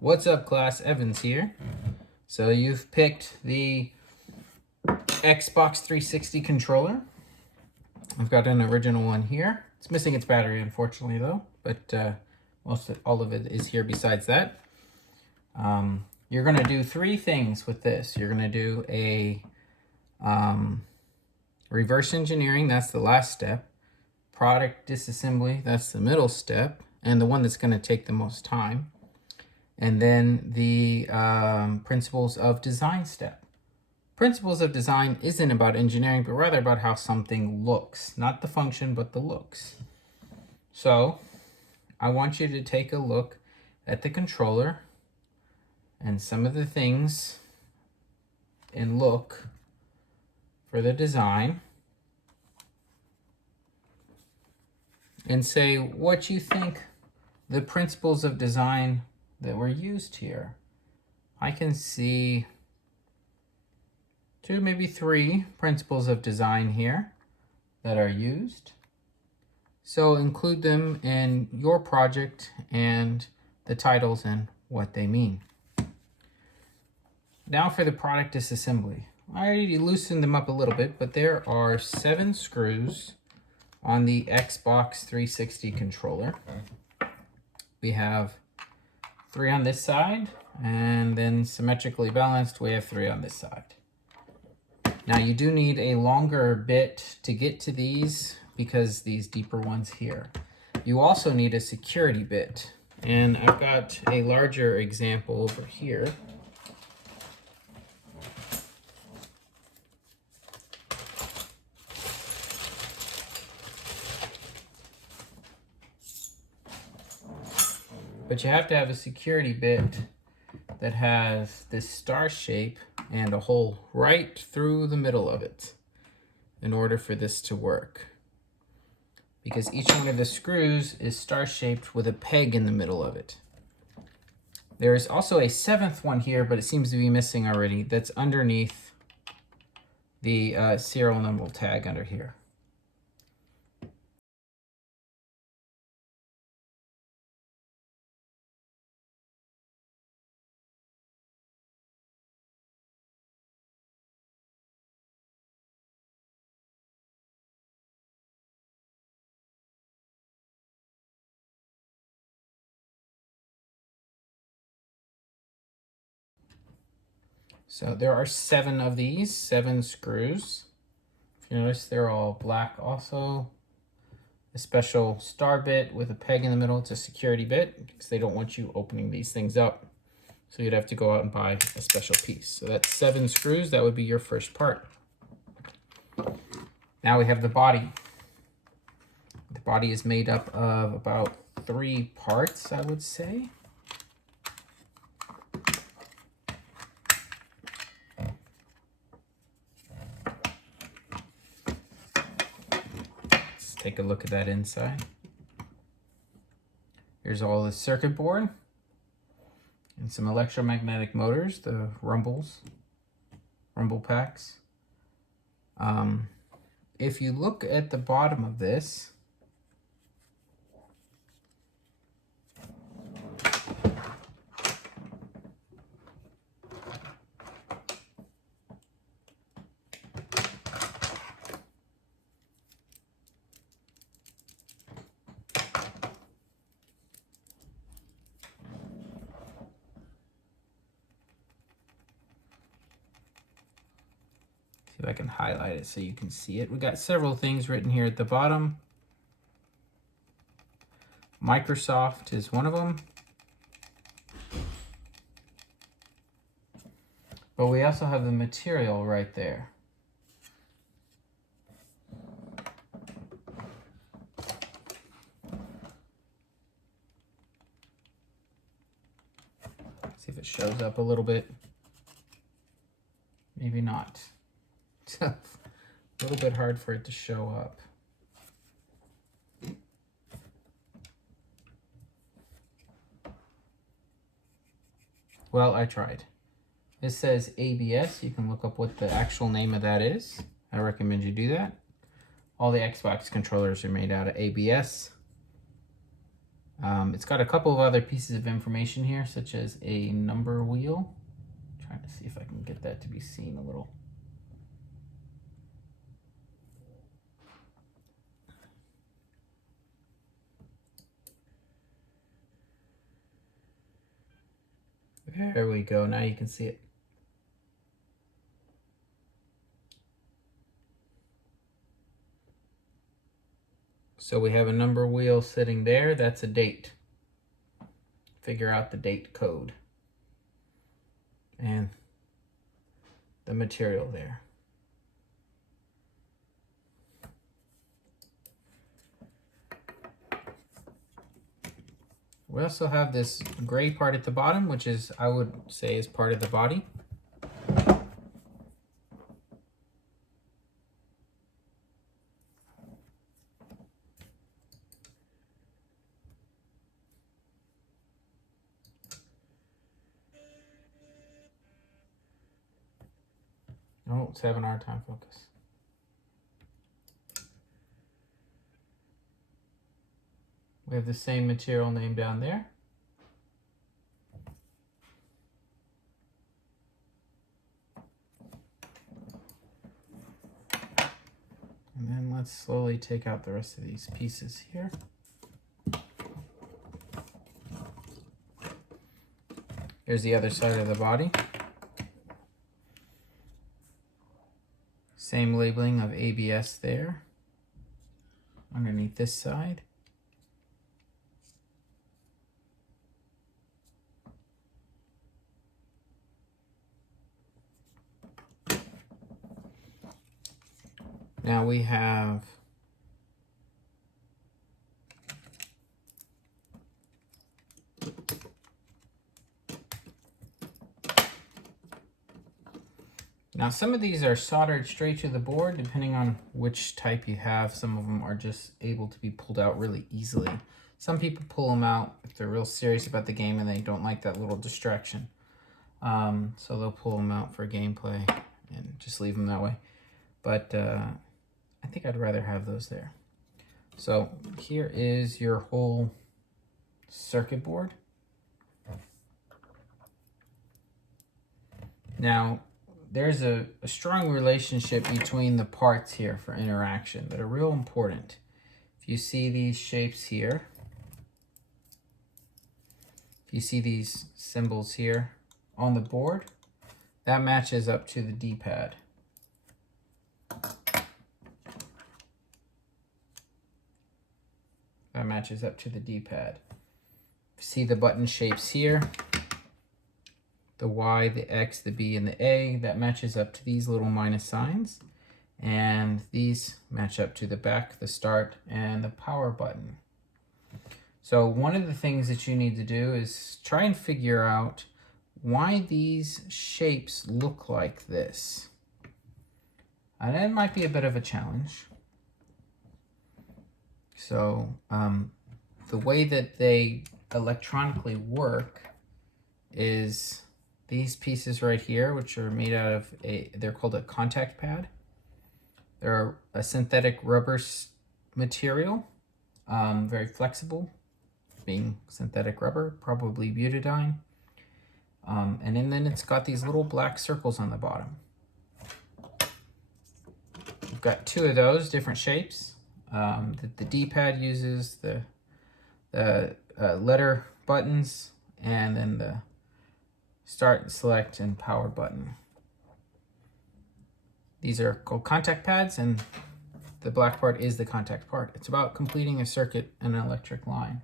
What's up, class? Evans here. So you've picked the Xbox 360 controller. I've got an original one here. It's missing its battery, unfortunately, though, but all of it is here besides that. You're going to do three things with this. You're going to do a reverse engineering, that's the last step. Product disassembly, that's the middle step, and the one that's going to take the most time. And then the principles of design step. Principles of design isn't about engineering, but rather about how something looks. Not the function, but the looks. So I want you to take a look at the controller and some of the things and look for the design and say what you think the principles of design that were used here. I can see 2, maybe 3 principles of design here that are used. So include them in your project and the titles and what they mean. Now for the product disassembly. I already loosened them up a little bit, but there are 7 screws on the Xbox 360 controller. We have 3 on this side, and then symmetrically balanced, we have 3 on this side. Now you do need a longer bit to get to these because these deeper ones here. You also need a security bit, and I've got a larger example over here. But you have to have a security bit that has this star shape and a hole right through the middle of it in order for this to work. Because each one of the screws is star shaped with a peg in the middle of it. There is also a 7th one here, but it seems to be missing already. That's underneath the serial number tag under here. So there are 7 of these, 7 screws. If you notice, they're all black also. A special star bit with a peg in the middle. It's a security bit because they don't want you opening these things up. So you'd have to go out and buy a special piece. So that's 7 screws. That would be your first part. Now we have the body. The body is made up of about 3 parts, I would say. Take a look at that inside. Here's all the circuit board and some electromagnetic motors, the rumble packs. If you look at the bottom of this, see if I can highlight it so you can see it. We got several things written here at the bottom. Microsoft is one of them. But we also have the material right there. See if it shows up a little bit. Maybe not. A little bit hard for it to show up. Well, I tried. This says ABS. You can look up what the actual name of that is. I recommend you do that. All the Xbox controllers are made out of ABS. It's got a couple of other pieces of information here, such as a number wheel. I'm trying to see if I can get that to be seen a little. There we go, now you can see it. So we have a number wheel sitting there, that's a date. Figure out the date code. And the material there. We also have this gray part at the bottom, which is, I would say, is part of the body. Oh, it's having a hard time focus. We have the same material name down there. And then let's slowly take out the rest of these pieces here. Here's the other side of the body. Same labeling of ABS there. Underneath this side. Now we have some of these are soldered straight to the board, depending on which type you have. Some of them are just able to be pulled out really easily. Some people pull them out if they're real serious about the game and they don't like that little distraction. So they'll pull them out for gameplay and just leave them that way. But I think I'd rather have those there. So here is your whole circuit board. Now, there's a strong relationship between the parts here for interaction that are real important. If you see these shapes here, if you see these symbols here on the board, that matches up to the D-pad. That matches up to the D-pad. See the button shapes here, the Y, the X, the B, and the A, that matches up to these little minus signs. And these match up to the back, the start, and the power button. So one of the things that you need to do is try and figure out why these shapes look like this. And that might be a bit of a challenge. So the way that they electronically work is these pieces right here, which are made out of they're called a contact pad. They're a synthetic rubber material, very flexible, being synthetic rubber, probably butadiene. And then it's got these little black circles on the bottom. We've got two of those different shapes. The D-pad uses the letter buttons, and then the start, select, and power button. These are called contact pads, and the black part is the contact part. It's about completing a circuit and an electric line.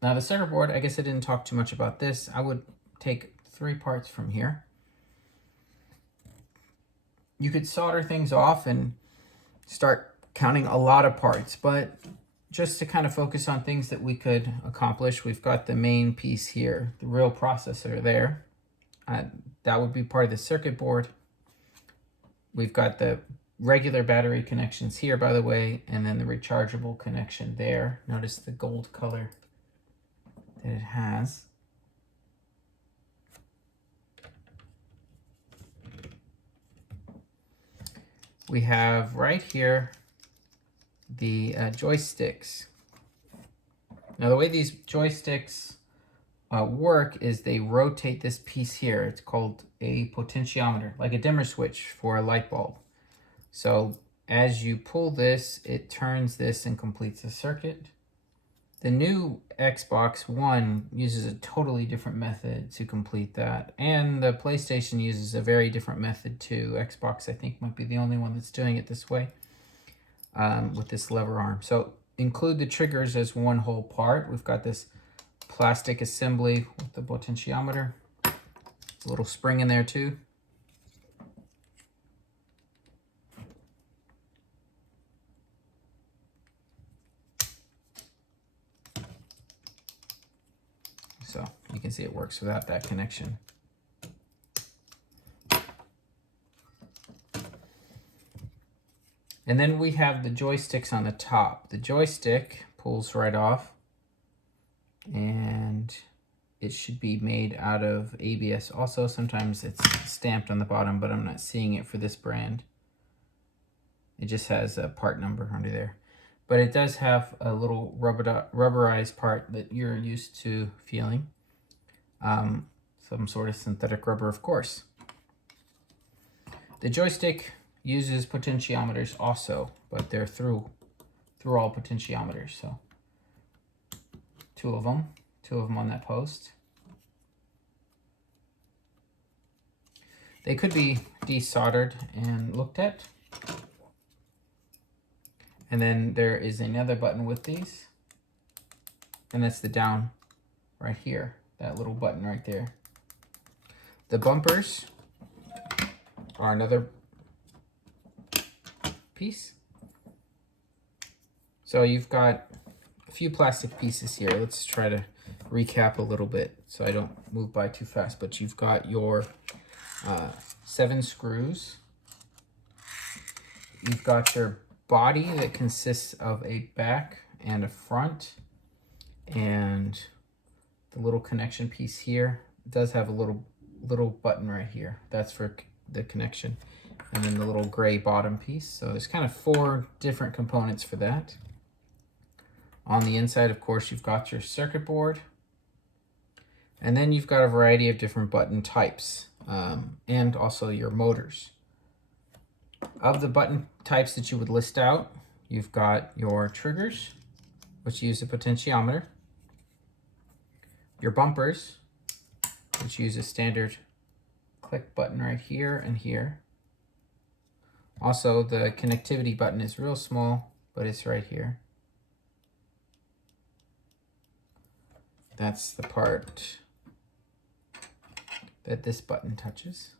Now the circuit board, I guess I didn't talk too much about this. I would take 3 parts from here. You could solder things off and start counting a lot of parts, but just to kind of focus on things that we could accomplish, we've got the main piece here, the real processor there. That would be part of the circuit board. We've got the regular battery connections here, by the way, and then the rechargeable connection there. Notice the gold color that it has. We have right here the joysticks. Now the way these joysticks work is they rotate this piece here. It's called a potentiometer, like a dimmer switch for a light bulb. So as you pull this, it turns this and completes the circuit. The new Xbox One uses a totally different method to complete that. And the PlayStation uses a very different method too. Xbox, I think, might be the only one that's doing it this way with this lever arm. So include the triggers as one whole part. We've got this plastic assembly with the potentiometer. There's a little spring in there too. So you can see it works without that connection. And then we have the joysticks on the top. The joystick pulls right off, and it should be made out of ABS. Also, sometimes it's stamped on the bottom, but I'm not seeing it for this brand. It just has a part number under there. But it does have a little rubberized part that you're used to feeling. Some sort of synthetic rubber, of course. The joystick uses potentiometers also, but they're through all potentiometers. So two of them on that post. They could be desoldered and looked at. And then there is another button with these, and that's the down right here, that little button right there. The bumpers are another piece. So you've got a few plastic pieces here. Let's try to recap a little bit so I don't move by too fast, but you've got your 7 screws. You've got your body that consists of a back and a front, and the little connection piece here. It does have a little button right here. That's for the connection. And then the little gray bottom piece. So there's kind of 4 different components for that. On the inside, of course, you've got your circuit board. And then you've got a variety of different button types, and also your motors. Of the button types that you would list out, you've got your triggers, which use a potentiometer. Your bumpers, which use a standard click button right here and here. Also, the connectivity button is real small, but it's right here. That's the part that this button touches.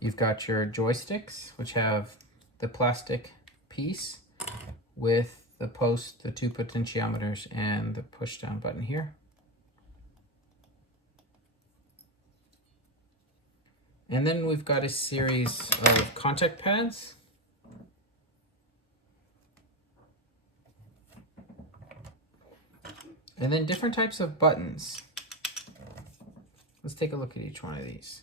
You've got your joysticks, which have the plastic piece with the post, the 2 potentiometers, and the push down button here. And then we've got a series of contact pads. And then different types of buttons. Let's take a look at each one of these.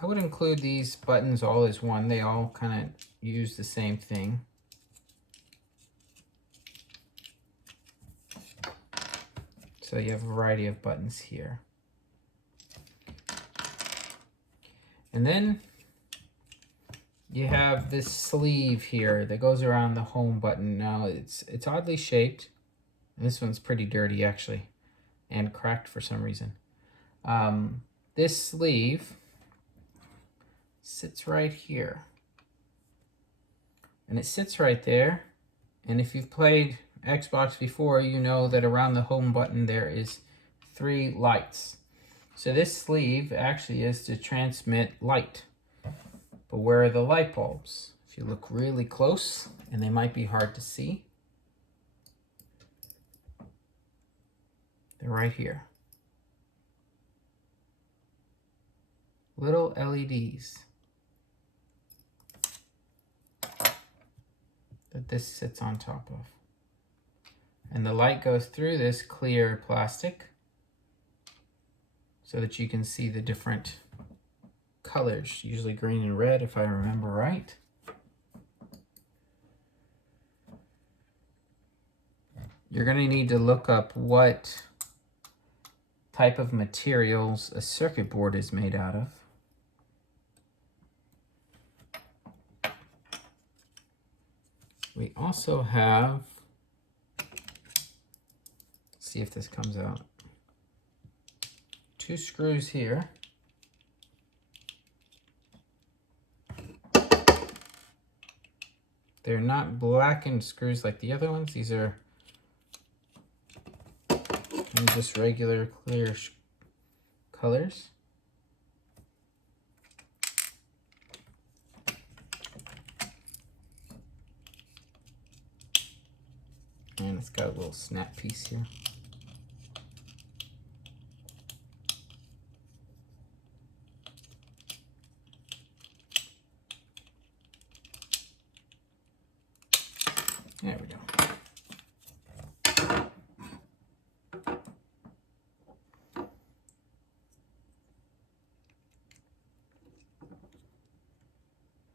I would include these buttons all as one. They all kind of use the same thing. So you have a variety of buttons here. And then you have this sleeve here that goes around the home button. Now it's oddly shaped. And this one's pretty dirty actually, and cracked for some reason. This sleeve sits right here. And it sits right there. And if you've played Xbox before, you know that around the home button there is 3 lights. So this sleeve actually is to transmit light. But where are the light bulbs? If you look really close, and they might be hard to see, they're right here. Little LEDs that this sits on top of. And the light goes through this clear plastic so that you can see the different colors, usually green and red if I remember right. You're going to need to look up what type of materials a circuit board is made out of. We also have, let's see if this comes out, 2 screws here. They're not blackened screws like the other ones. These are just regular clear colors. And it's got a little snap piece here. There we go.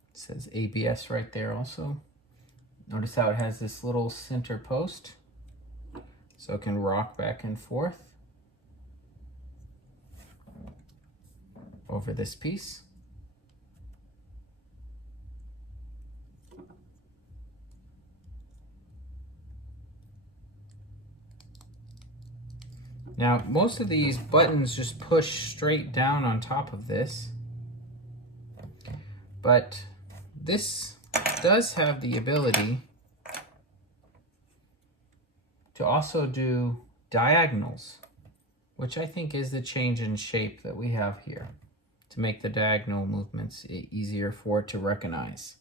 It says ABS right there also. Notice how it has this little center post, so it can rock back and forth over this piece. Now, most of these buttons just push straight down on top of this, but this does have the ability to also do diagonals, which I think is the change in shape that we have here to make the diagonal movements easier for it to recognize.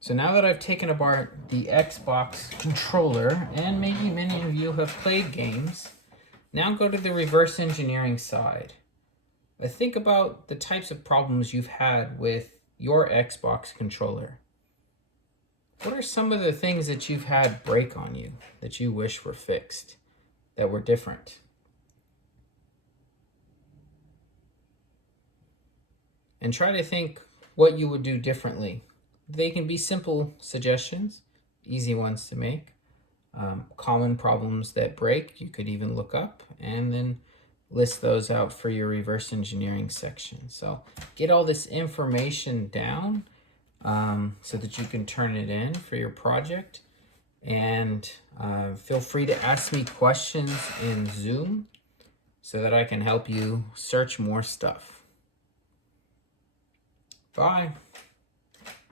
So now that I've taken apart the Xbox controller, and maybe many of you have played games, now go to the reverse engineering side. Think about the types of problems you've had with your Xbox controller. What are some of the things that you've had break on you that you wish were fixed, that were different? And try to think what you would do differently. They can be simple suggestions, easy ones to make. Common problems that break, you could even look up and then list those out for your reverse engineering section. So get all this information down so that you can turn it in for your project. And feel free to ask me questions in Zoom so that I can help you search more stuff. Bye.